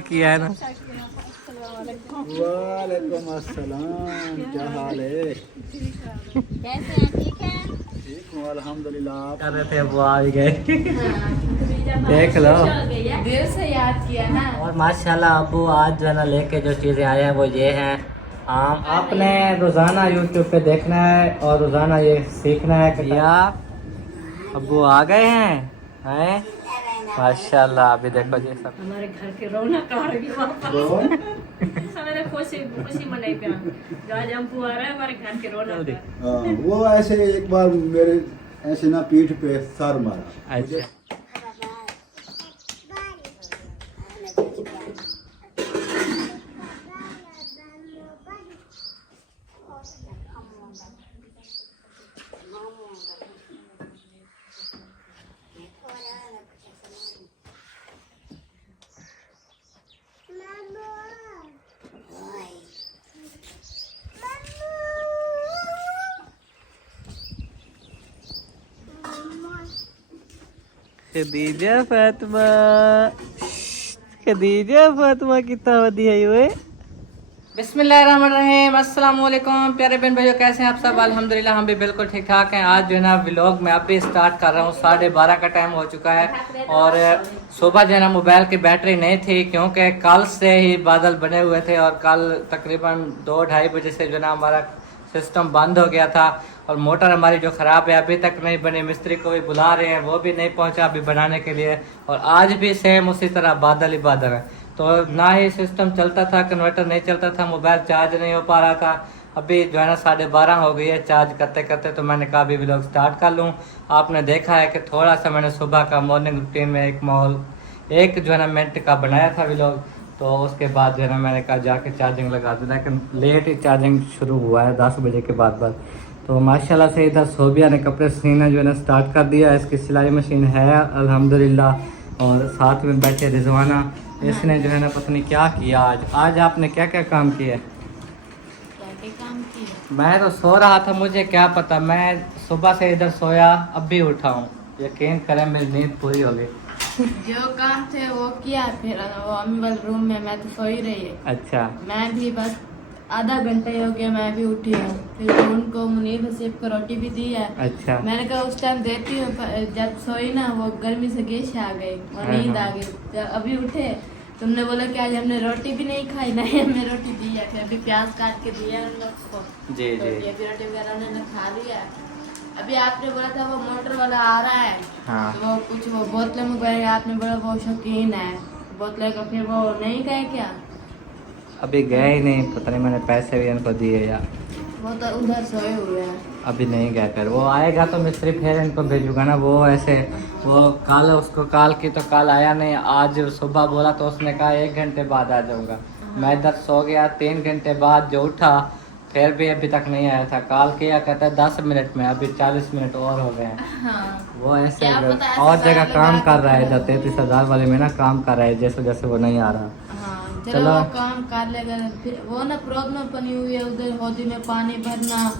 किया है ना। वालेकुम अस्सलाम, क्या हाल है? कैसे हैं? ठीक है। ठीक हूँ अल्हम्दुलिल्लाह। कर रहे थे वो आ गए। देख लो दिल से याद किया ना। और माशाल्लाह अब्बू आज जो है ना लेके जो चीज़ें आए हैं वो ये हैं आम। आपने रोज़ाना यूट्यूब पे देखना है और रोज़ाना ये सीखना है कि अब्बू आ गए हैं माशाल्लाह। अभी देखो जी सब हमारे घर के रौनक आ रही है वापस। हमारे खुशी खुशी मनाई पे आज हम आ रहे हैं हमारे घर के रौनक है। वो ऐसे एक बार मेरे ऐसे ना पीठ पे सर मारा। अच्छा खदीजा फातिमा कितना वधिया हुए। बिस्मिल्लाहिर्रहमानिर्रहीम, अस्सलाम वालेकुम प्यारे बहन भाइयों, कैसे हैं आप सब? अल्हम्दुलिल्लाह हम भी बिल्कुल ठीक ठाक हैं। आज जो है ना व्लॉग मैं अभी स्टार्ट कर रहा हूँ। 12:30 का टाइम हो चुका है और सुबह जो है ना मोबाइल की बैटरी नहीं थी क्योंकि कल से ही बादल बने हुए थे और कल तकरीबन 2-2:30 बजे से जो है ना हमारा सिस्टम बंद हो गया था और मोटर हमारी जो ख़राब है अभी तक नहीं बनी। मिस्त्री को भी बुला रहे हैं, वो भी नहीं पहुंचा अभी बनाने के लिए। और आज भी सेम उसी तरह बादल ही बादल है, तो ना ही सिस्टम चलता था, कन्वर्टर नहीं चलता था, मोबाइल चार्ज नहीं हो पा रहा था। अभी जो है ना 12:30 हो गई है चार्ज करते करते, तो मैंने कहा अभी व्लॉग स्टार्ट कर लूँ। आपने देखा है कि थोड़ा सा मैंने सुबह का मॉर्निंग रूटीन में एक जो है ना मिनट का बनाया था व्लॉग, तो उसके बाद जो है ना मैंने कहा जाके चार्जिंग लगा दूँ, लेकिन लेट ही चार्जिंग शुरू हुआ है 10 बजे के बाद। तो माशाल्लाह से इधर सोबिया ने कपड़े सीना जो है ना स्टार्ट कर दिया। इसकी सिलाई मशीन है अल्हम्दुलिल्लाह। और साथ में बैठे रिजवाना, इसने जो है ना पता नहीं क्या किया आज आपने क्या क्या काम किया? मैं तो सो रहा था, मुझे क्या पता, मैं सुबह से इधर सोया अभी उठा हूँ। यकीन करें मेरी नींद पूरी हो गई। जो काम थे वो किया, फिर वो अम्मी वाले रूम में मैं तो सो ही रही है। अच्छा मैं भी बस आधा घंटा ही हो गया मैं भी उठी हूँ। फिर उनको मुनीर हसीब को रोटी भी दी है। अच्छा मैंने कहा उस टाइम देती हूँ, जब सोई ना वो गर्मी से गेश आ गई और नींद आ गई। जब अभी उठे तुमने बोला कि आज हमने रोटी भी नहीं खाई, नहीं हमने रोटी दी है। फिर अभी प्याज काट के दिया उन लोग को, जी तो जी ये भी रोटी वगैरह उन्होंने खा लिया। अभी आपने बोला था वो मोटर वाला आ रहा है, हाँ तो वो कुछ वो बोतलें मंगवाएगा। आपने बोला वो शौकीन है बोतलें का, फिर वो नहीं गए क्या? अभी गए ही नहीं, पता नहीं मैंने पैसे भी इनको दिए यार। वो तो उधर सोए हुए हैं। अभी नहीं गया, कर वो आएगा तो मिस्त्री फिर इनको भेजूंगा ना। वो ऐसे वो कल उसको कॉल की तो कल आया नहीं, आज सुबह बोला तो उसने कहा 1 घंटे बाद आ जाऊंगा। मैं इधर सो गया, 3 घंटे बाद जो उठा फिर भी अभी तक नहीं आया था। कॉल किया कहता है 10 मिनट में, अभी 40 मिनट और हो गए हैं। हाँ। वो ऐसे क्या पता ऐसे और जगह सारे काम लगा कर रहा है, के इधर 33,000 वाले में ना काम कर रहा है, जैसे जैसे वो नहीं आ रहा। हाँ, चलो। वो काम कर लेगा। फिर वो ना प्रॉब्लम बनी हुई है उधर होदी में पानी भरना,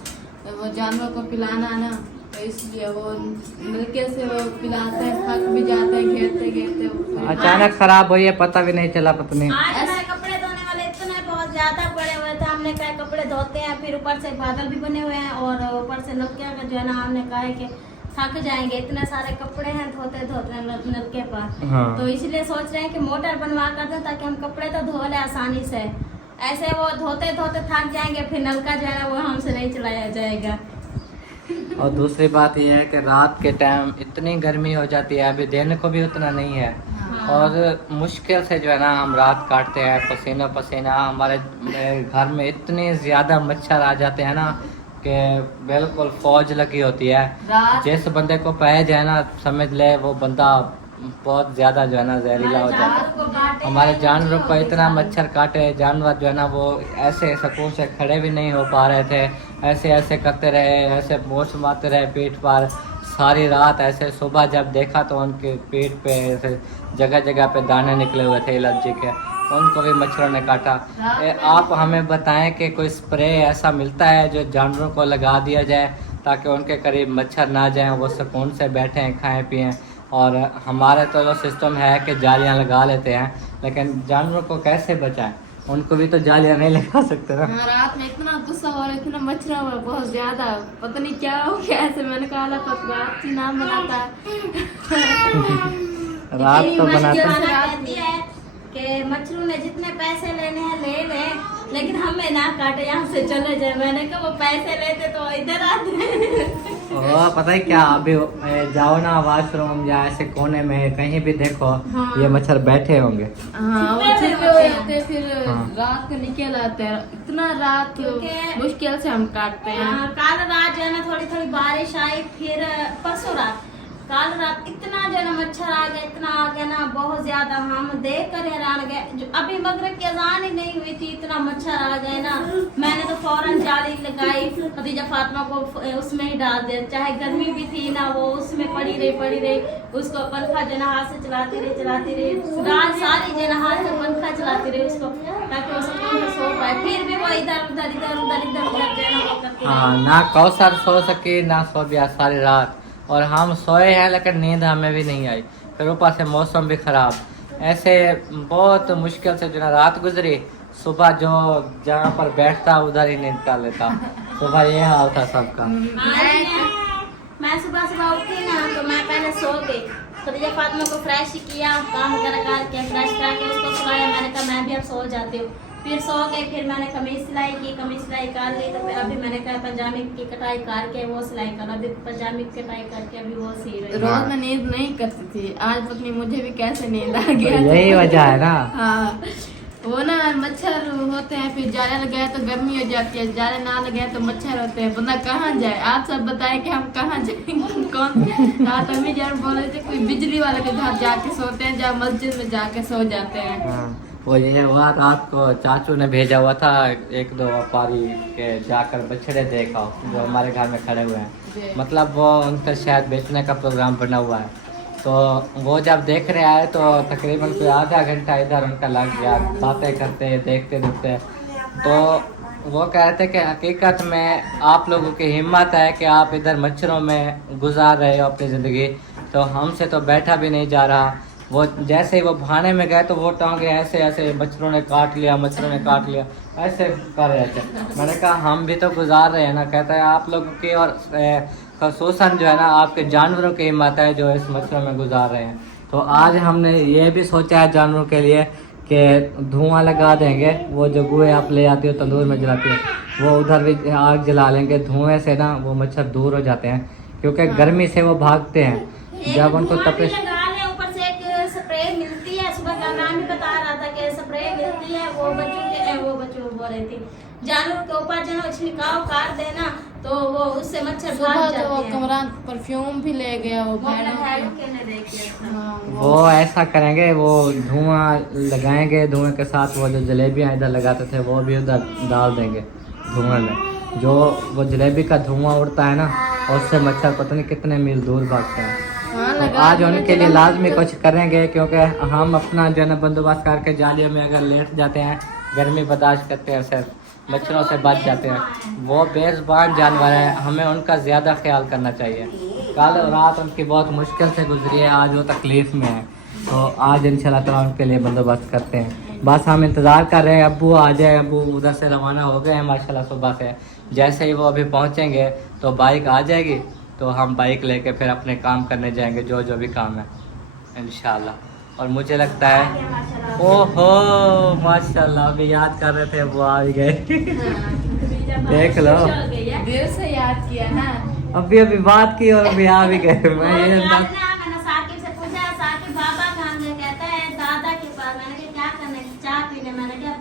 वो जानवर को पिलाना ना, तो इसलिए वो नलके से वो पिलाते हैं, थक भी जाते हैं घेरते घेरते। अचानक खराब हुई है, पता भी नहीं चला पत्नी। आज कपड़े धोने वाले इतने बहुत ज्यादा पड़े हुए थे, हमने कहा कपड़े धोते हैं, फिर ऊपर से बादल भी बने हुए हैं और ऊपर से नलके का जो है ना हमने कहा है कि थक जाएंगे, इतने सारे कपड़े हैं धोते धोते नलके पर। हाँ। तो इसलिए सोच रहे हैं कि मोटर बनवा कर दें ताकि हम कपड़े तो धो ले आसानी से। ऐसे वो धोते धोते थक जाएंगे, फिर नलका जो है ना वो हमसे नहीं चलाया जाएगा। और दूसरी बात यह है कि रात के टाइम इतनी गर्मी हो जाती है, अभी दिन को भी उतना नहीं है। और मुश्किल से जो है ना हम रात काटते हैं, पसीना पसीना। हमारे घर में इतने ज़्यादा मच्छर आ जाते हैं ना कि बिल्कुल फौज लगी होती है। जिस बंदे को पै जाए ना समझ ले वो बंदा बहुत ज़्यादा जो है ना जहरीला हो जाता है। हमारे जानवरों को इतना मच्छर काटे, जानवर जो है ना वो ऐसे सुकून से खड़े भी नहीं हो पा रहे थे, ऐसे ऐसे करते रहे, ऐसे मोच मारते रहे पीठ पर सारी रात ऐसे। सुबह जब देखा तो उनके पीठ पे ऐसे जगह जगह पे दाने निकले हुए थे एलर्जी के, उनको भी मच्छरों ने काटा। आप हमें बताएं कि कोई स्प्रे ऐसा मिलता है जो जानवरों को लगा दिया जाए ताकि उनके करीब मच्छर ना जाएं, वो सुकून से बैठें खाएं पिएं। और हमारे तो जो सिस्टम है कि जालियाँ लगा लेते हैं, लेकिन जानवरों को कैसे बचाएं? उनको भी तो जालियाँ नहीं लगा सकते ना। हाँ, रात में इतना गुस्सा हो रहा, इतना मच्छर हुआ बहुत ज्यादा, पता नहीं क्या हो गया ऐसे। मैंने कहा रात की नाम बनाता है। रात तो बनाते हैं। कहती है कि मच्छरों ने जितने पैसे लेने हैं ले ले, लेकिन हमें ना काटे, यहाँ से चले जाए। मैंने कहा वो पैसे लेते तो इधर आते। ओ पता है क्या, अभी जाओ ना वॉशरूम या ऐसे कोने में कहीं भी देखो, हाँ। ये मच्छर बैठे होंगे। हाँ, वो छुपे हुए होते हैं, फिर हाँ। रात को निकल आते हैं। इतना रात मुश्किल से हम काटते हैं। कल रात जो है ना थोड़ी थोड़ी बारिश आई, फिर परसों रात कल रात इतना जो है ना मच्छर आ गया, इतना आ गया ना बहुत ज्यादा, हम देख कर हैरान गए। जो अभी मगरिब की अजान ही नहीं हुई थी, इतना मच्छर आ गए ना। मैंने तो फौरन जाली लगाई, खदीजा फातिमा को उसमें ही डाल दिया, चाहे गर्मी भी थी ना, वो उसमें पड़ी रही। उसको पंखा जो है ना हाथ से चलाती रही, रात सारी जो है ना हाथ से पंखा चलाती रही उसको, ताकि वो सुकून से सो पाए। फिर भी वो इधर उधर जो है ना वो करती रही। हाँ, ना कौसर सो सके ना सो गया सारी रात, और हम सोए हैं लेकिन नींद हमें भी नहीं आई। फिर ऊपर से मौसम भी ख़राब, ऐसे बहुत मुश्किल से जो ना रात गुजरी। सुबह जो जहाँ पर बैठता उधर ही नींद कर लेता। सुबह ये हाल था सबका। मैं सुबह उठी ना तो मैं पहले सो गई, खदीजा फातिमा को फ्रेश किया, काम करके फ्रेश करा के उसको सुलाया। मैंने कहा मैं भी अब सो जाती हूँ। फिर सो गए, फिर मैंने कमीज सिलाई की, कमीज सिलाई कर ली। तो फिर अभी मैंने कहा पजामे की कटाई करके वो सिलाई कर, अभी पजामे की कटाई करके अभी वो सी रही। रोज मैं नींद नहीं करती थी, आज पता नहीं मुझे भी कैसे नींद आ गया। यही वजह है ना। हाँ, वो ना मच्छर होते हैं, फिर जाले लगाए तो गर्मी हो जाती है, जाले ना लगाए तो मच्छर होते हैं। बंदा कहाँ जाए? आप सब बताएं कि हम कहाँ जाएंगे। कौन रात अम्मी जान बोले थे कोई बिजली वाले के घर जाके सोते हैं, जहाँ मस्जिद में जाके सो जाते हैं। हाँ, वो ये हुआ, रात को चाचू ने भेजा हुआ था 1-2 व्यापारी के जाकर बछड़े देखा जो हमारे घर में खड़े हुए हैं। मतलब वो उनका शायद बेचने का प्रोग्राम बना हुआ है। तो वो जब देख रहे आए तो तकरीबन कोई आधा घंटा इधर उनका लग गया, बातें करते देखते। तो वो कह रहे थे कि हकीकत में आप लोगों की हिम्मत है कि आप इधर मच्छरों में गुजार रहे हो अपनी ज़िंदगी, तो हमसे तो बैठा भी नहीं जा रहा। वो जैसे ही वो भाने में गए तो वो टांगे ऐसे मच्छरों ने काट लिया, ऐसे कर रहे थे। मैंने कहा हम भी तो गुजार रहे हैं ना। कहता है आप लोगों की और खसूसन जो है ना आपके जानवरों की हिम्मत है जो इस मच्छरों में गुजार रहे हैं। तो आज हमने ये भी सोचा है जानवरों के लिए कि धुआं लगा देंगे, वो जो गुए आप ले आती हो तंदूर में जलाती है, वो उधर भी आग जला लेंगे। धुएं से ना वो मच्छर दूर हो जाते हैं, क्योंकि गर्मी से वो भागते हैं। जब उनको तपिश स्प्रे मिलती है, सुबह का नाम भी बता रहा था कि स्प्रे मिलती है, वो बच्चों बोल रही थी जानवरों के ऊपर जो छिड़काव कर देना तो वो उससे मच्छर भाग जाते हैं। तो कमरान परफ्यूम भी ले गया वो वो ऐसा करेंगे, वो धुआं लगाएंगे, धुएं के साथ वो जो जलेबियाँ इधर लगाते थे वो भी उधर डाल देंगे धुआं में। जो वो जलेबी का धुआं उड़ता है ना, उससे मच्छर पता नहीं कितने मील दूर भागते हैं। तो आज उनके लिए लाजमी कुछ करेंगे, क्योंकि हम अपना जो है ना बंदोबस्त करके जालियों में अगर लेट जाते हैं, गर्मी बर्दाश्त करते हैं, सिर्फ मच्छरों से बच जाते हैं। वो बेज़ुबान जानवर हैं, हमें उनका ज़्यादा ख्याल करना चाहिए। कल रात उनकी बहुत मुश्किल से गुजरी है, आज वो तकलीफ़ में है, तो आज इंशाल्लाह ताला उनके लिए बंदोबस्त करते हैं। बस हम इंतज़ार कर रहे हैं अब्बू आ जाए। अब्बू उधर से रवाना हो गए हैं माशाल्लाह सुबह से। जैसे ही वो अभी पहुँचेंगे तो बाइक आ जाएगी, तो हम बाइक लेके फिर अपने काम करने जाएंगे, जो भी काम है इंशाल्लाह। और मुझे लगता है ओहो माशाल्लाह, अभी याद कर रहे थे वो आ ही गए। देख लो, देर से याद किया ना, अभी बात की और अभी आ भी गए। मैं ये मैंने साकिब से पूछा, साकिब बाबा कहाँ गए? कहता है दादा के पास। मैंने कहा क्या करने? चाय पीने। मैंने कहा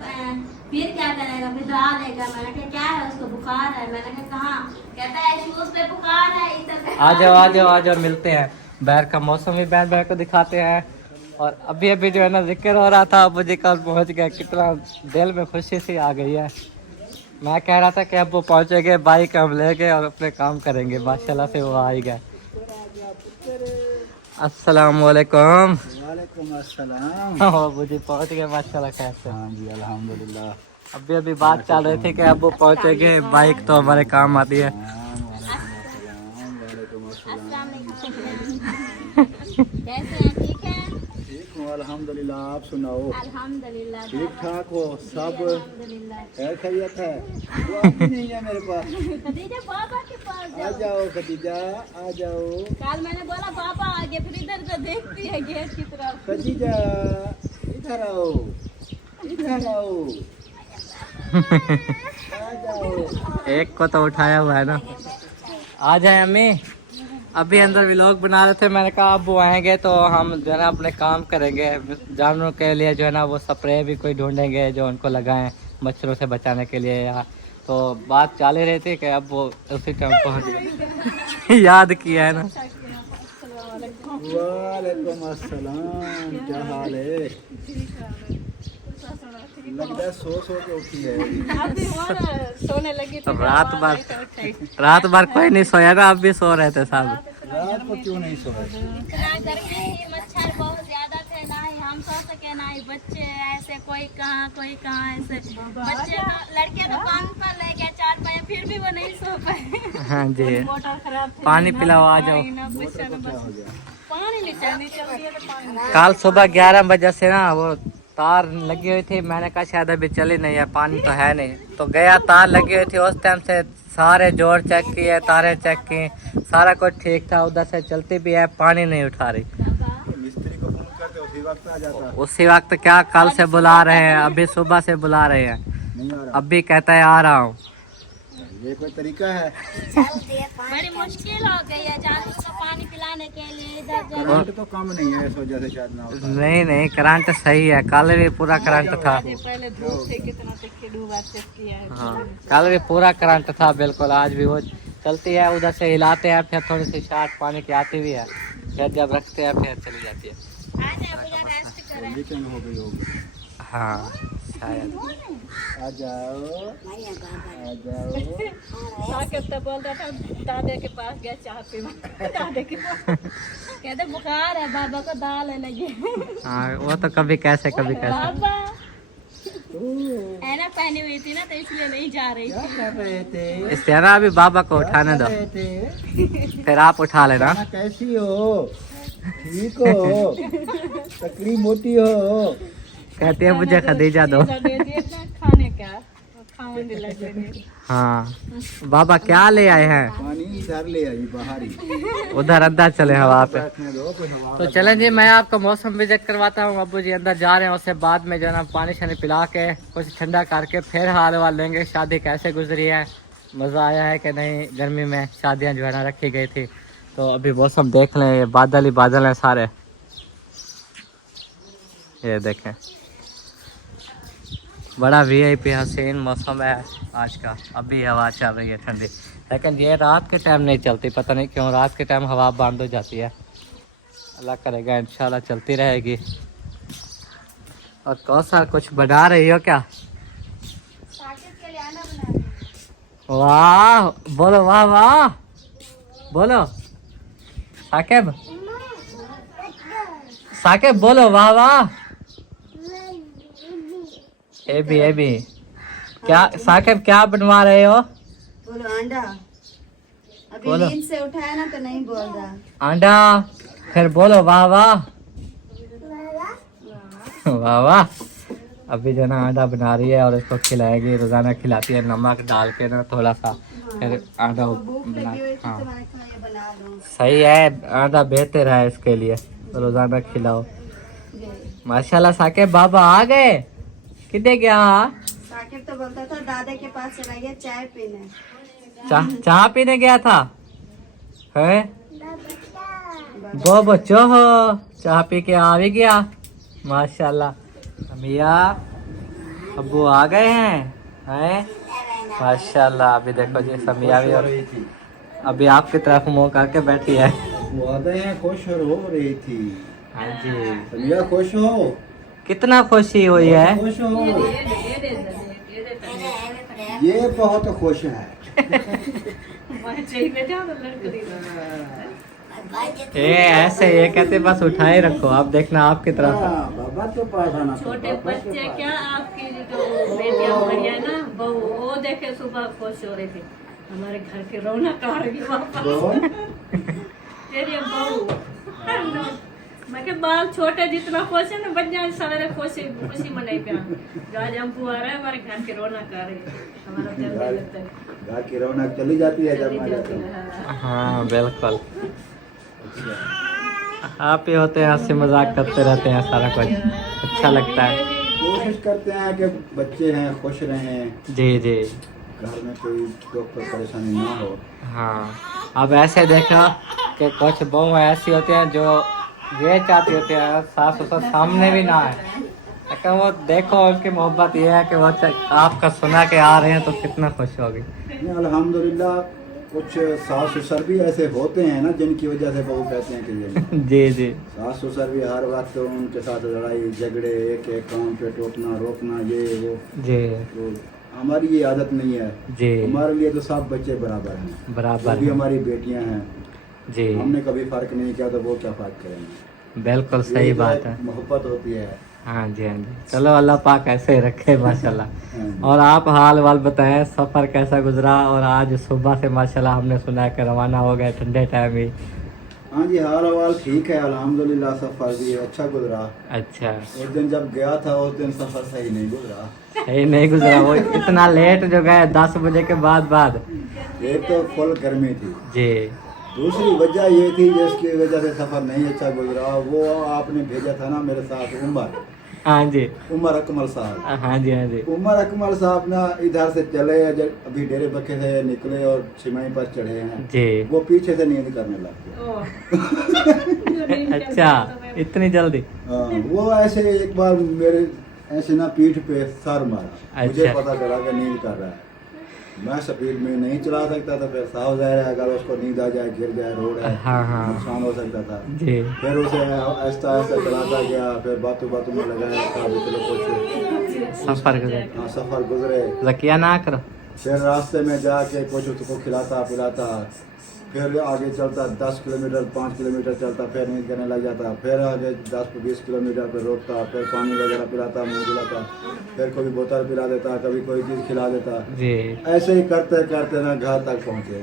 फिर क्या करेगा? फिर दवा लेगा। मैंने कहा क्या है? उसको बुखार है। मैंने कहा कहाँ? कहता है शूज पे बुखार है। आ जाओ मिलते हैं। बाहर का मौसम भी बाहर को दिखाते हैं। और अभी जो है ना जिक्र हो रहा था, मुझे कल पहुंच गया, कितना दिल में खुशी सी आ गई है। मैं कह रहा था कि अब वो पहुंचेंगे, बाइक हम ले गए और अपने काम करेंगे। माशाल्लाह से वो आ ही गए। अस्सलाम वालेकुम। वालेकुम अस्सलाम। मुझे पहुंच गए माशाल्लाह। कैसे? हाँ जी अल्हम्दुलिल्लाह। अभी बात चल रही थी कि अब वो पहुंचेंगे, बाइक तो हमारे काम आती है। कैसे हैं? ठीक है ठीक हूँ अल्हम्दुलिल्लाह। आप सुनाओ? अल्हम्दुलिल्लाह ठीक ठाक हो सब? अल्हम्दुलिल्लाह। खैर खैरियत है? दुआ भी नहीं है मेरे पास। खदीजा बाबा के पास आ जाओ। जाओ खदीजा, आ जाओ। कल मैंने बोला बाबा आगे, फिर इधर तो देखती है गेट की तरफ। खदीजा इधर आओ, इधर आओ, आ जाओ। एक को तो उठाया हुआ है ना। आ जाए अम्मी। अभी अंदर व्लॉग बना रहे थे, मैंने कहा अब वो आएंगे तो हम जो है ना अपने काम करेंगे। जानवरों के लिए जो है ना वो स्प्रे भी कोई ढूंढेंगे जो उनको लगाएं मच्छरों से बचाने के लिए। या तो बात चाल ही रही थी कि अब वो उसी टाइम पहुँच याद किया है ना। वालेकुम अस्सलाम, क्या हाल है? लगता है सो के उठी है। अभी और सोने लगी तो रात भर कोई नहीं सोया ना, अब भी सो रहे थे सब। रात को क्यों नहीं सोए? इतना गर्मी थी, मच्छर बहुत ज्यादा थे, ना ही हम सो सके ना ही बच्चे। ऐसे कोई कहाँ ऐसे बच्चे तो लड़के तो कान पर ले गए 4 पाए, फिर भी वो नहीं सो पाए। हाँ जी, मोटर खराब थी। पानी पिलाओ, आ जाओ। पानी नहीं चलती है तो पानी। कल सुबह 11 बजे से ना वो तार लगी हुई थी, मैंने कहा शायद अभी चली नहीं है, पानी तो है नहीं। तो गया, तार लगी हुई थी, उस टाइम से सारे जोड़ चेक किए, तारे चेक किए, सारा कुछ ठीक था। उधर से चलती भी है, पानी नहीं उठा रही। मिस्त्री को फोन करते उसी वक्त आ जाता। उसी वक्त क्या, कल से बुला रहे हैं, अभी सुबह से बुला रहे हैं, नहीं आ रहा। अभी कहता है आ रहा हूँ। ये कोई तरीका है? बड़ी मुश्किल हो गई है जानवरों को पानी पिलाने के लिए। इधर करंट तो कम नहीं है, इस वजह से शायद ना होता। नहीं करंट सही है, कल भी पूरा करंट था। पहले धूप थे, कितना तक 2 बार चेक किया है। हाँ, कल भी पूरा करंट था बिल्कुल। आज भी वो चलती है, उधर से हिलाते हैं, फिर थोड़ी सी शार्ट पानी की आती भी है, फिर जब रखते हैं फिर चली जाती है। रेस्ट करें। वीकेंड हो गई होगी। हाँ शायद। आ जाओ, आ जाओ। साकेत तो बोल रहा था दादे के पास गया चाय पीने। दादे के पास कहते बुखार है, बाबा को दाल है लगी। हाँ, वो तो कभी कैसे कभी कैसे। बाबा तो ऐना पहनी हुई थी ना, तो इसलिए नहीं जा रही क्या थी। कर रहे थे? इससे ना अभी बाबा को उठाने दो, क्या कर रहे थे? फिर आप उठा लेना। खाना कैसी हो? ठीक हो? तकड़ी मोटी हो? कहती है मुझे खदीजा दो। दे दिए ना खाने का, खाने लगे। हाँ, बाबा क्या ले आए हैं? पानी इधर ले आई, बाहर ही। उधर अंदर चले हवा पे। बैठने दो, कोई हवा तो चलें जी, मैं आपको मौसम विजिट करवाता हूँ। अब्बू जी अंदर जा रहे हैं, उससे बाद में जो है ना पानी शानी पिला के कुछ ठंडा करके फिर हाल वाल लेंगे। शादी कैसे गुजरी है, मज़ा आया है कि नहीं? गर्मी में शादियाँ जो है ना रखी गई थी। तो अभी मौसम देख लें, ये बादल ही बादल हैं सारे, ये देखें। बड़ा VIP हसीन मौसम है आज का। अभी हवा चल रही है ठंडी, लेकिन ये रात के टाइम नहीं चलती, पता नहीं क्यों। रात के टाइम हवा बंद हो जाती है। अल्लाह करेगा इंशाल्लाह चलती रहेगी। और कौशल कुछ बना रही हो क्या? साकेत के लिए आना बना रही हूँ। वाह, बोलो वाह वाह, बोलो साकिब, साकिब बोलो वाह वाह। ए भी क्या साकिब, क्या बनवा रहे हो? बोलो अंडा। अभी बोलो। नींद से उठाया ना तो नहीं बोल रहा। अंडा। फिर बोलो वाह वाह, वाह वाह। अभी जो ना अंडा बना रही है और इसको खिलाएगी, रोजाना खिलाती है नमक डाल के ना थोड़ा सा, फिर अंडा भूख बना। लगी हुई थी हाँ तो मैंने कहा ये बना दूं। सही है, अंडा बेहतर है इसके लिए, रोजाना खिलाओ। माशाल्लाह साकिब बाबा आ गए। किधर गया? साकिब तो बोलता था दादा के पास चला गया चाय पीने। चाय पीने गया था है? वो बच्चों हो, चाय पी के आ भी गया। माशाल्लाह। मिया अब्बू आ गए हैं माशाल्लाह। अभी देखो जी समिया भी, और अभी आपकी तरफ मुंह करके बैठी है। वादे हैं, खुश हो रही थी। हाँ जी, समिया खुश हो? कितना खुशी हुई है। खुश हो? ये बहुत खुश है। ये ऐसे ये कहते बस उठाए रखो, आप देखना आपकी तरफ। हाँ, बाबा तो पास आना। छोटे बच्चे क्या, आपकी जो बेटियां बड़ी है ना बहू, वो देखे सुबह खुश हो रही थी, हमारे घर की रौनक आ रही। तो तेरी बहू मैं के बाल छोटे जितना खुश है ना बच्चा सवेरे खुशी खुशी मनाई पे आज हम बुआ रहे हमारे घर की रौनक आ रही है हमारा दिल नहीं लगता है घर की रौनक चली जाती है जब चली मैं जाती जाता हूँ। है हाँ। हाँ बिल्कुल। आप ही होते हैं, हंसी मजाक करते रहते हैं, सारा कुछ अच्छा लगता है। कोशिश करते हैं कि बच्चे हैं खुश रहें, जी जी घर में कोई दुख परेशानी ना हो। हाँ। अब ऐसे देखा कि कुछ बहू ऐसी होती हैं जो ये चाहती होती है सास ससुर सामने भी ना है, लेकिन वो देखो उनकी मोहब्बत ये है कि वो आपका सुना के आ रहे हैं तो कितना खुश होगी। नहीं, अल्हम्दुलिल्लाह कुछ सास ससुर भी ऐसे होते हैं ना जिनकी वजह से बहू कहते हैं कि ये जी जी सास ससुर भी हर वक्त उनके साथ लड़ाई झगड़े, एक एक काम पे टोकना रोकना, ये वो। जी तो हमारी ये आदत नहीं है। जी हमारे लिए तो सब बच्चे बराबर हैं, बराबर वो भी है। हमारी बेटियां हैं। जी हमने कभी फर्क नहीं किया तो वो क्या फर्क करेंगे। बिल्कुल सही ये बात जो है। मोहब्बत होती है। हाँ जी हाँ जी। चलो अल्लाह पाक ऐसे ही रखे माशाल्लाह। हाँ जी। और आप हाल वाल बताएं, सफ़र कैसा गुजरा? और आज सुबह से माशाल्लाह हमने सुना है कि रवाना हो गए ठंडे टाइम ही। हाँ जी, हाल हवाल ठीक है अल्हम्दुलिल्लाह, सफ़र भी अच्छा गुजरा। अच्छा, उस दिन जब गया था उस दिन सफ़र सही नहीं गुजरा। सही नहीं गुजरा? वो इतना लेट जो गए 10 बजे के बाद। एक तो फुल गर्मी थी, जी दूसरी वजह ये थी जिसकी वजह से सफ़र नहीं अच्छा गुजरा, वो आपने भेजा था ना मेरे साथ हाँ जी उमर अकमल साहब। हाँ जी हाँ जी। उमर अकमल साहब ना इधर से चले, जब अभी डेरे बखे से निकले और छिमाई पर चढ़े हैं, जी वो पीछे से नींद करने लग गए। अच्छा, इतनी जल्दी? हाँ, वो ऐसे एक बार मेरे ऐसे ना पीठ पे सर मारा, मुझे अच्छा। पता चला कि नींद कर रहा है। मैं स्पीड में नहीं चला सकता था, फिर साफ जाहिर है अगर उसको नींद आ जाए, गिर जाए, रोड है, हाँ, हाँ। नुकसान हो सकता था। जी फिर उसे आहिस्ता आहिस्ता चलाता गया, फिर बातों में लगाया था अभी चलो कुछ सफ़र गुजर हाँ, सफ़र गुजरे। रकिया ना करो। फिर रास्ते में जाके कुछ उसको खिलाता पिलाता, फिर आगे चलता 10 किलोमीटर 5 किलोमीटर चलता, फिर नींद करने लग जाता, फिर आगे 10-20 किलोमीटर पर रोकता, फिर पानी वगैरह पिलाता, मुँह धुलाता, फिर कभी बोतल पिला देता, कभी कोई चीज़ खिला देता। जी ऐसे ही करते करते ना घर तक पहुँचे।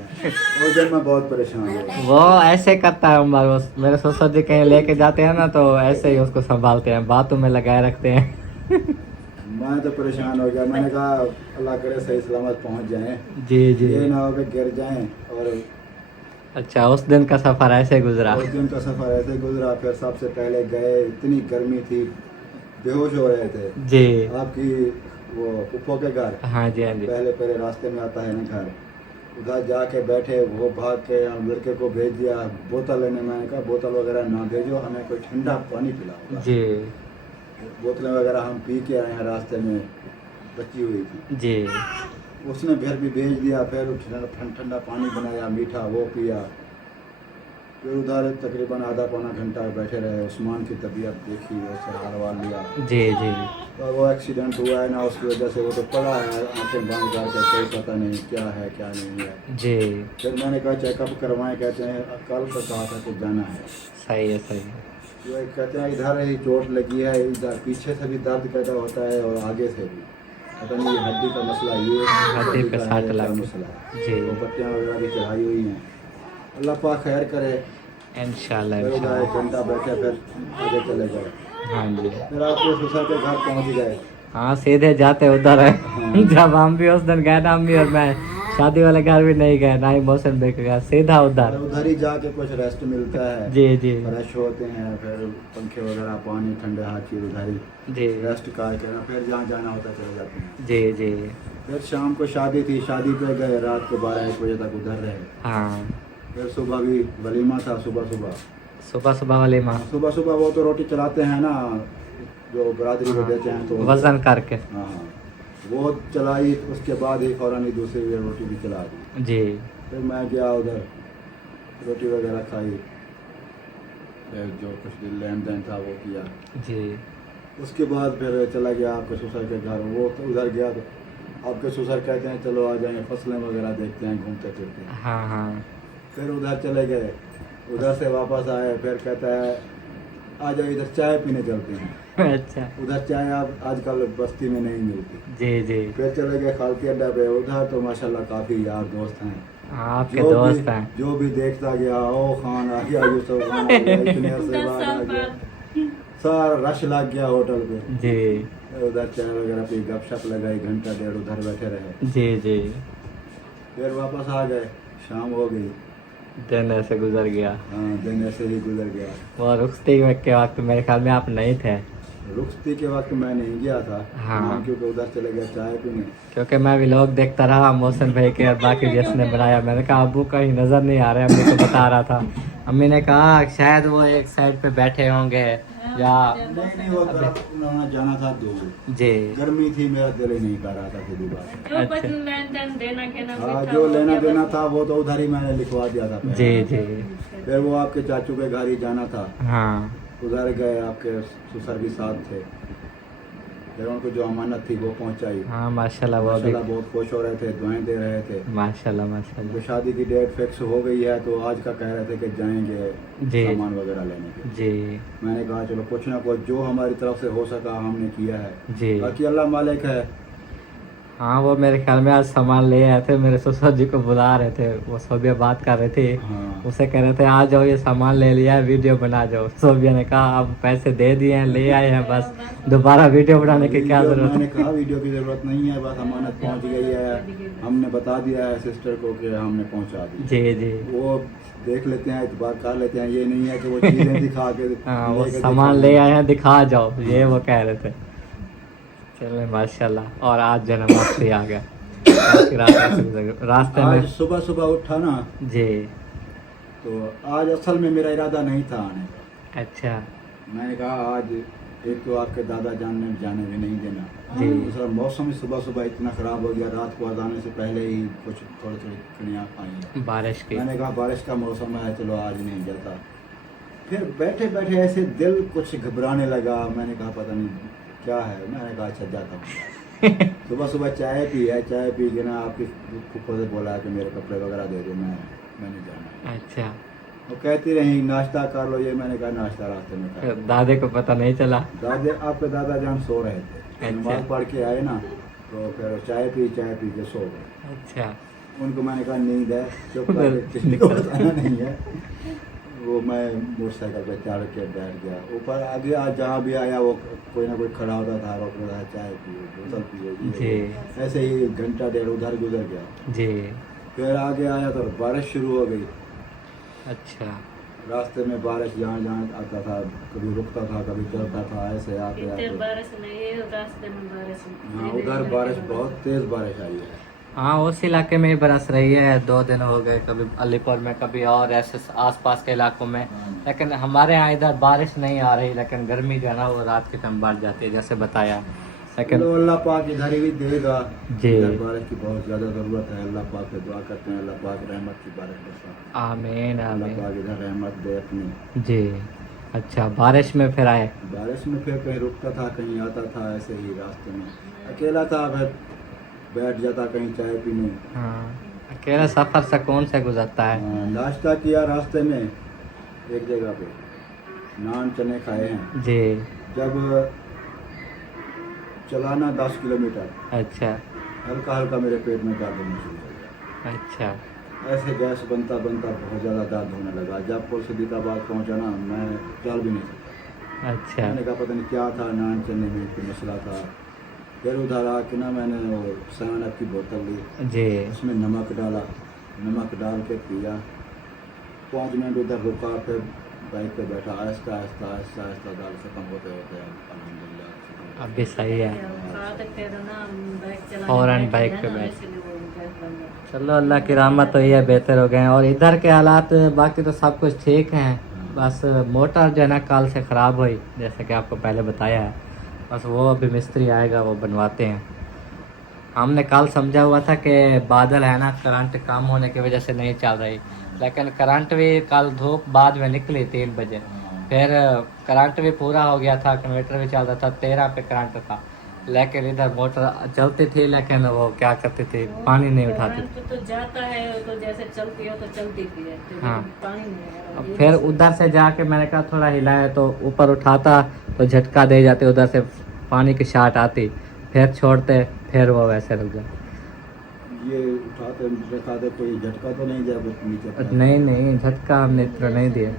उस दिन मैं बहुत परेशान हुआ। वो ऐसे करता है उमर, वो मेरे ससुर जी कहीं लेके जाते हैं ना तो ऐसे ही उसको संभालते हैं, बातों में लगाए रखते हैं। मैं तो परेशान हो गया, मैंने कहा अल्लाह करे सही सलामत पहुँच जाएं, जी जी। ये ना हो कि गिर जाएं। और अच्छा, उस दिन का सफ़र ऐसे गुजरा? उस दिन का सफ़र ऐसे गुजरा। फिर सबसे पहले गए, इतनी गर्मी थी, बेहोश हो रहे थे। जी आपकी वो पुप्पो के घर हाँ जी हाँ जी। पहले रास्ते में आता है ना घर, उधर जाके बैठे, वो भाग के हम लड़के को भेज दिया बोतल लेने। मैंने कहा बोतल वगैरह ना भेजो, हमें कोई ठंडा पानी पिलाओ। जी बोतलें वगैरह हम पी के आए हैं, रास्ते में बची हुई थी। जी उसने फिर भी भेज दिया, फिर ठंडा पानी बनाया मीठा, वो पिया। फिर उधर तकरीबन आधा पौना घंटा बैठे रहे, उस्मान की तबीयत देखी, उससे हाल वाल लिया। जी जी। और वो एक्सीडेंट हुआ है ना, उसकी वजह से वो तो पड़ा है आंखें बंद करके, कोई पता नहीं क्या है क्या नहीं है। जी फिर मैंने कहा चेकअप करवाएं, कहते हैं कल को कहा था कि जाना है। सही है सही है। वो कहते हैं इधर ही चोट लगी है, इधर पीछे से भी दर्द पैदा होता है और आगे से भी, पता नहीं ये हड्डी का मसला, ये हड्डी पे का साट है, लग क्या गई। मसला है। जी वो पट्टियाँ वगैरह भी चढ़ाई हुई हैं, अल्लाह पाक खैर करे। इंशाल्लाह फिर उधर इंशाल्लाह। एक घंटा बैठे, फिर आगे चले गए। हाँ जी फिर आपके ससुर के घर पहुँच गए। हाँ, सीधे जाते उधर है। जब हम भी उस दिन गए ना, अम्मी और मैं शादी वाले घर भी नहीं गए, ना ही मौसम देख गया, सीधा और उधर। उधर ही जाके कुछ रेस्ट मिलता है, जी जी फ्रेश होते हैं, फिर पंखे वगैरह पानी ठंडे हर चीज़ उधर ही जी रेस्ट करके ना फिर जहाँ जाना होता चले जाते हैं। जी जी। फिर शाम को शादी थी, शादी पे गए, रात को 12-1 बजे तक उधर रहे। हाँ, फिर सुबह भी वलीमा था, सुबह सुबह वाली माँ सुबह वो तो रोटी चलाते हैं ना, जो बरादरी को देते हैं, तो वजन करके। हाँ, वो चलाई, उसके बाद ही फौरन ही दूसरी रोटी भी चला दी। जी फिर मैं गया उधर, रोटी वगैरह खाई, फिर जो कुछ भी लेन देन था वो किया। जी उसके बाद फिर चला गया आपके ससुर के घर। वो तो उधर गया तो आपके ससुर कहते हैं चलो आ जाएंगे, फसलें वगैरह देखते हैं, घूमते फिरते हैं। हाँ हाँ। फिर उधर चले गए, उधर से वापस आए, फिर कहता है आ जाओ इधर चाय पीने चलते हैं। अच्छा। उधर चाय अब आजकल बस्ती में नहीं मिलती। जी जी फिर चले गए खालती अड्डा पे, उधर तो माशाल्लाह काफ़ी यार दोस्त हैं। हाँ, आपके दोस्त हैं। जो भी देखता गया, ओ खान आ गया, यूसुफ खान आ गया, इतने अरसे 10 बाद आ साल गया, बाद सारा रश लग गया होटल पे। जी उधर चाय वगैरह पी, गपशप लगाई, घंटा डेढ़ उधर बैठे रहे। जी जी। फिर वापस आ गए, शाम हो गई। दिन ऐसे गुजर गया। हाँ, दिन ऐसे ही गुजर गया। वो रुखसती के वक्त मेरे ख्याल में आप नहीं थे। रुखसती के वक्त मैं नहीं गया था। हाँ। क्योंकि उधर चले गया चाय पीने। क्योंकि मैं व्लॉग देखता रहा मोहसिन भाई के और बाकी जिसने बनाया, मैंने कहा अबू कहीं नज़र नहीं आ रहे, अम्मी को बता रहा था। अम्मी ने कहा शायद वो एक साइड पे बैठे होंगे या नहीं, वो तरफ उन्होंने जाना था दूर। जी। गर्मी थी, मेरा दिल ही नहीं कर रहा था सीधी बात। जो कुछ लेन देन देना घेना भी हाँ, था, जो वो लेना क्या देना बस- था वो तो उधर ही मैंने लिखवा दिया था पहले। जी जी। फिर वो आपके चाचू के घर ही जाना था, हाँ उधर गए, आपके ससुर भी साथ थे। फिर उनको जो अमानत थी वो पहुंचाई। हाँ माशाल्लाह, वो भी माशाल्लाह बहुत खुश हो रहे थे, दुआएं दे रहे थे। माशाल्लाह माशाल्लाह। तो शादी की डेट फिक्स हो गई है, तो आज का कह रहे थे कि जाएंगे जी। सामान वगैरह लेने के। जी मैंने कहा चलो कुछ ना कुछ जो हमारी तरफ से हो सका हमने किया है, जी। बाकी अल्लाह मालिक है। हाँ, वो मेरे ख्याल में आज सामान ले आए थे, मेरे ससुर जी को बुला रहे थे, वो सोबिया बात कर रहे थे। हाँ। उसे कह रहे थे आ जाओ, ये सामान ले लिया है, वीडियो बना जाओ। सोबिया ने कहा अब पैसे दे दिए हैं, ले आए हैं, बस दोबारा वीडियो बनाने की क्या जरूरत मैंने है। कहा वीडियो की जरूरत नहीं है, बस अमानत पहुंच गई है, हमने बता दिया है सिस्टर को कि हमने पहुंचा दी। जी जी। वो देख लेते हैं, इतबार कर लेते हैं, ये नहीं है कि वो चीजें दिखा के हाँ, वो लेके सामान दिखा ले दें। आए हैं, दिखा जाओ, ये वो कह रहे थे। चले माशाल्लाह। और आज जन्म वापसी आ गया। आज की रात ऐसे गुजर गई। रास्ते आज में सुबह सुबह उठा ना, जी। तो आज असल में मेरा इरादा नहीं था आने का। अच्छा मैंने कहा आज एक तो आपके दादा जाने भी नहीं देना, जी। दूसरा मौसम ही सुबह सुबह इतना ख़राब हो गया, रात को अजाने से पहले ही कुछ थोड़ी थोड़ी कणियाँ आई। बारिश की। मैंने कहा बारिश का मौसम है, चलो आज नहीं जाता। फिर बैठे बैठे ऐसे दिल कुछ घबराने लगा, मैंने कहा पता नहीं क्या है। मैंने कहा अच्छा जाता हूँ। सुबह सुबह चाय पी है, चाय पी के ना आपकी फूफो से बोला कि मेरे कपड़े वगैरह दे दो, मैंने जाना। अच्छा, वो कहती रही नाश्ता कर लो, ये मैंने कहा नाश्ता रास्ते में कर। दादे को पता नहीं चला। दादे आपके दादा जान सो रहे थे, अच्छा। नमाज पढ़ के आए ना, तो फिर चाय पी के सो गए। अच्छा। उनको मैंने कहा नींद है, चुप करके किसी को बताना नहीं है। वो मैं मोटरसाइकिल पे चढ़ के बैठ गया ऊपर। आगे आज जहाँ भी आया वो कोई ना कोई खड़ा होता था, रोक रहा था, चाय पियो, बोतल पियो, जी। ऐसे ही घंटा डेढ़ उधर गुजर गया। जी। फिर आगे आया तो बारिश शुरू हो गई। अच्छा। रास्ते में बारिश जहाँ जहाँ आता था, कभी रुकता था, कभी चलता था, ऐसे आते इतने आते। बारिश नहीं है, रास्ते में बारिश। हाँ, उधर बारिश बहुत तेज बारिश आई है। हाँ, उस इलाके में ही बरस रही है, 2 दिन हो गए, कभी अलीपुर में, कभी और ऐसे आसपास के इलाकों में। लेकिन हमारे यहाँ इधर बारिश नहीं आ रही, लेकिन गर्मी जो है ना वो रात के टाइम बढ़ जाती है, जैसे बताया। लेकिन तो अल्लाह पाक इधर ही देगा जी। इधर बारिश की बहुत ज़्यादा ज़रूरत है। अल्लाह पाक से दुआ करते हैं, अल्लाह पाक रहमत की बारिश बरसा। आमीन अल्लाह आमीन। पाक इधर रहमत दे अपनी। जी। अच्छा, बारिश में फिर आए। बारिश में फिर कहीं रुकता था, कहीं आता था, ऐसे ही रास्ते में अकेला था, फिर बैठ जाता कहीं चाय पीने। हाँ, अकेला सफ़र से कौन से गुजरता है। नाश्ता किया रास्ते में एक जगह पे, नान चने खाए हैं। जी। जब चलाना 10 किलोमीटर, अच्छा हल्का हल्का मेरे पेट में दर्द होना शुरू हो गया। अच्छा। ऐसे गैस बनता बनता बहुत ज़्यादा दर्द होने लगा। जब पुल सदीकाबाद पहुँचा ना, मैं चल भी नहीं सकता। अच्छा। मैंने कहा पता नहीं क्या था, नान चने में कोई मसला था। फिर उधर आके ना मैंने वो 7 अप की बोतल ली, जी। उसमें नमक डाला, नमक डाल के पिया। 5 मिनट उधर रुका, फिर बाइक पे बैठा, आहिस्ता आहिस्ता आहिस्ता आहिस्ता दर्द खत्म होते होते अल्हम्दुलिल्लाह। अब भी सही है। फौरन फौरन बाइक पे बैठ। चलो, अल्लाह की रहमत तो ये बेहतर हो गए हैं। और इधर के हालात बाकी तो सब कुछ ठीक हैं, बस मोटर जो है ना कल से ख़राब हुई, जैसे कि आपको पहले बताया है। बस वो अभी मिस्त्री आएगा, वो बनवाते हैं। हमने कल समझा हुआ था कि बादल है ना, करंट कम होने की वजह से नहीं चल रही, लेकिन करंट भी कल धूप बाद में निकली 3 बजे, फिर करंट भी पूरा हो गया था, कन्वर्टर भी चल रहा था, 13 पे करंट था। लेकिन इधर मोटर चलती थी, लेकिन वो क्या करती थी, पानी नहीं उठाती थी। तो जाता है तो जैसे चलती है तो चलती भी है, हाँ। पानी नहीं है। अब फिर उधर से जाके मैंने कहा थोड़ा हिलाया, तो ऊपर उठाता तो झटका दे जाते, उधर से पानी की शाट आती, फिर छोड़ते, फिर वो वैसे रुक जाए। ये उठाते दिखाते कोई झटका तो नहीं दिया नीचे पैर? नहीं झटका हमने इतना नहीं दिया,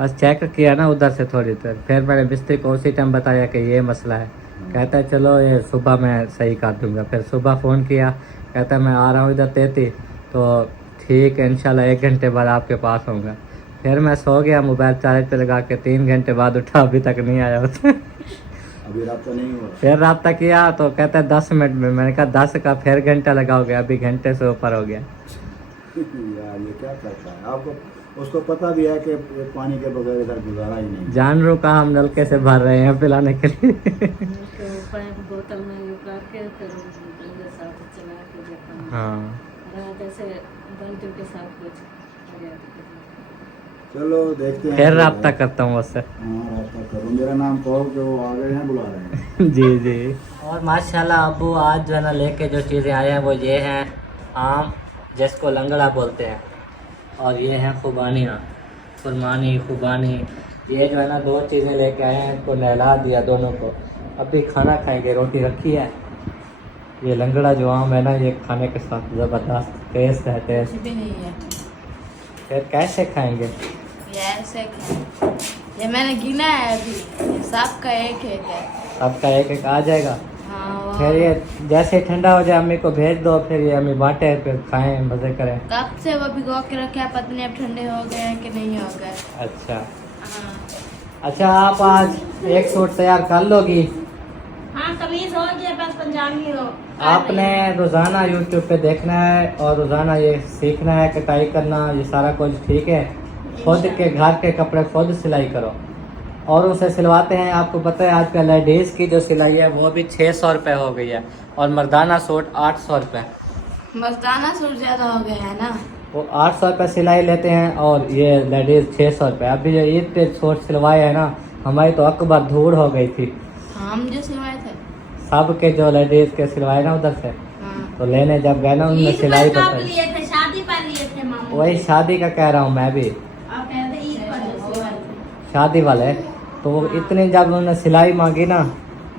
बस चेक किया ना उधर से थोड़ी देर, फिर मैंने मिस्त्री को उसी टाइम बताया कि ये मसला है। कहता है चलो ये सुबह मैं सही कर दूंगा। फिर सुबह फ़ोन किया, कहता है मैं आ रहा हूँ इधर तेती, तो ठीक है इंशाल्लाह 1 घंटे बाद आपके पास आऊँगा। फिर मैं सो गया, मोबाइल चार्ज पे लगा के 3 घंटे बाद उठा, अभी तक नहीं आया होता। अभी रब्ता नहीं हुआ? फिर रब्ता किया तो कहता है 10 मिनट में। मैंने कहा 10 का फिर घंटा लगाओगे, अभी घंटे से ऊपर हो गया। यार ये क्या करता है? आपको उसको पता भी है कि पानी के बगैर इधर गुजारा ही नहीं। जानवरों का हम नलके से भर रहे हैं पिलाने के लिए। तो पाइप बोतल में ये करके फिर उनके साथ चला के जब हाँ जैसे बंटू के साथ कुछ हो गया तो चलो देखते हैं। फिर रब्ता करता हूँ उससे। हाँ रब्ता करो, मेरा नाम कहो कि वो आ गए हैं, बुला रहे हैं। जी जी। और माशाल्लाह अबू आज जो है ना लेके जो चीज़ें आए हैं वो ये हैं आम, जिसको लंगड़ा बोलते हैं, और ये हैं खुबानियाँ, खुरमानी खुबानी। ये जो है ना 2 चीज़ें लेके आए हैं, इनको नहला दिया दोनों को। अभी खाना खाएंगे, रोटी रखी है। ये लंगड़ा जो आम है ना ये खाने के साथ ज़बरदस्त टेस्ट है, टेस्ट। कुछ भी नहीं है, फिर कैसे खाएंगे? ये ऐसे खाए। ये मैंने गिना है अभी, ये सबका एक एक है। सबका 1-1 आ जाएगा। हाँ फिर ये जैसे ठंडा हो जाए अम्मी को भेज दो, फिर ये अम्मी बांटे, फिर खाएं, मज़े करें। कब से वो भिगो के रखे हैं, पता नहीं अब ठंडे हो गए हैं कि नहीं हो गए। अच्छा हाँ अच्छा, आप आज एक सूट तैयार कर लोगी? हाँ कमीज हो गया, बस पंजाबी हो। आपने रोज़ाना यूट्यूब पे देखना है और रोज़ाना ये सीखना है, कटाई करना, ये सारा कुछ ठीक है। खुद के घर के कपड़े खुद सिलाई करो और उसे सिलवाते हैं। आपको पता है आजकल लेडीज़ की जो सिलाई है वो भी 600 रुपये हो गई है, और मर्दाना सूट 800 रुपये। मर्दाना सूट ज्यादा हो गया है ना। वो 800 रुपये सिलाई लेते हैं और ये लेडीज़ 600 रुपये। अभी जो ईद पे सूट सिलवाए है ना, हमारी तो अकबर धूड़ हो गई थी। हम जो सिलवाए थे। सब के जो लेडीज़ के सिलवाए ना उधर से, हाँ तो लेने जब गए ना उनने ईद सिलाई पर कब बताई। लिए थे? शादी पर लिए थे मामू। वही शादी का कह रहा हूँ मैं भी, आप कहते ईद पर जो सिलवाए थे। शादी वाले। तो वो इतने जब उन्होंने सिलाई मांगी ना,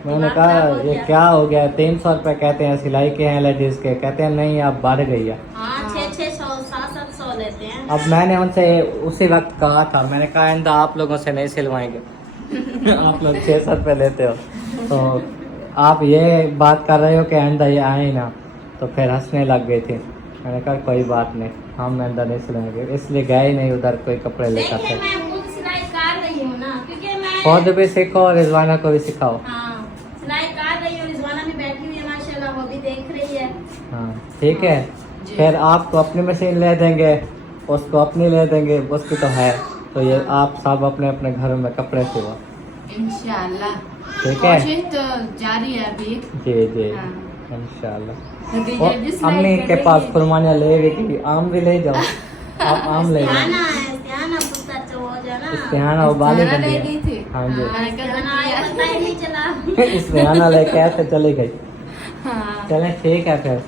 मैंने कहा ये क्या हो गया, 300 रुपये कहते हैं सिलाई के हैं लेडीज़ के। कहते हैं नहीं अब बढ़ गई है। हाँ 600 700 लेते हैं। अब मैंने उनसे उसी वक्त कहा था, मैंने कहा आइंदा आप लोगों से नहीं सिलवाएंगे। आप लोग 600 रुपये लेते हो, तो आप ये बात कर रहे हो कि आइंदा ये आए ना, तो फिर हंसने लग गई थी। मैंने कहा कोई बात नहीं, हम आइंदा नहीं सिलाएंगे, इसलिए गए नहीं उधर कोई कपड़े लेकर देखिए थे। मैं खुद सिलाई कर रही हूँ ना, क्योंकि मैं खुद भी सीखो और रिजवाना को भी सिखाओ। हाँ सिलाई कर रही हूँ। रिजवाना भी बैठी हुई है माशाल्लाह, वो भी देख रही है। हाँ ठीक है। फिर आपको अपनी मशीन ले देंगे, उसको अपनी ले देंगे, उसकी तो है। तो ये आप सब अपने अपने घरों में कपड़े सिलो, इंशाल्लाह। ठीक है? कोशिश तो जारी है अभी। जी जी हाँ। इंशाल्लाह। नतीजा और जिस अम्मी लायक के करेंगे। पास कुरबानियाँ ले गई, आम भी ले जाओ। आप आम ले जाओ। इस्तिहाना पुस्ता हो जाना। इस्तिहाना उबाले इस्तिहाना बन ले गई। गई थी। हाँ जी। मैंने कहा इस्तिहाना आया, पता ही नहीं चला। इस्तिहाना लेके ऐसे चली गई। हाँ चलें ठीक है फिर।